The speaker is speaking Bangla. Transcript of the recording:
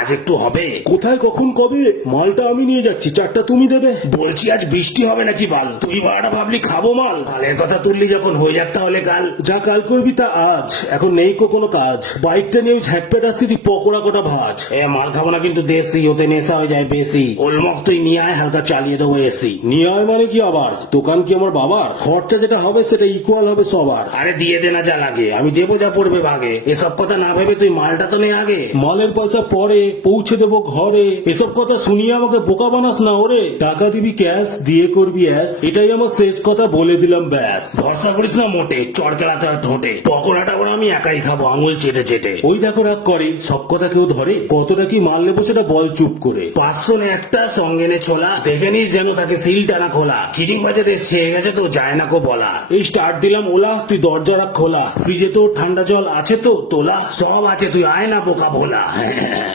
আজ একটু হবে? কোথায় কখন কবে? মালটা আমি নিয়ে যাচ্ছি, চারটা তুমি দেবে। বলছি আজ বৃষ্টি হবে নাকি বাল? তুই ভাড়াটা ভাবলি খাবো মাল, কালের কথা তুললি যখন হয়ে যাক তাহলে কাল। যা কাল করবি তা আজ, এখন নেই কোনো কাজ। বাইকটা নিয়ে আমি ঝাঁকপেট আসছি, তুই পকোড়া কটা ভাজ। মাল খাবো না কিন্তু দেশি, ওতে নেশা হয়ে যায় বেশি। ওলমক তুই নিয়ে আয়, হালকা চালিয়ে দেবো এসি। নিয়ে আয় মানে কি আবার? দোকান কি আমার বাবার? খরচা যেটা হবে সেটা ইকুয়াল হবে সবার। আরে দিয়ে দে না যা লাগে, আমি দেবো যা পড়বে ভাগে। এসব কথা না ভেবে তুই মালটা তো নে আগে। মালের পয়সা পরে পৌঁছে দেবো ঘরে, এসব কথা শুনিয়ে আমাকে বোকা বানাস না ওরে। টাকা দিবি ক্যাশ, দিয়ে করবি অ্যাশ, এটাই আমার শেষ কথা, বলে দিলাম ব্যাস। ভরসা করিস না মোটে, চড় খেলাতে হয় ঠোঁটে। পকোড়াটা করে আমি একাই খাবো আঙুল চেটে চেটে। ওই দেখো রাগ করে, সব কথা কেউ ধরে? কতটা কি মাল নেবো সেটা বল চুপ করে। 500 নে একটা, সঙ্গে নে ছোলা, দেখে নিস যেন থাকে সিল টানা খোলা। চিটিং বাজে দেশ ছেয়ে গেছে তো যায় না কো বলা। এই স্টার্ট দিলাম ওলা, তুই দরজা রাখ খোলা। ফ্রিজে তো ঠান্ডা জল আছে তো তোলা? সব আছে, তুই আয় না বোকা ভোলা।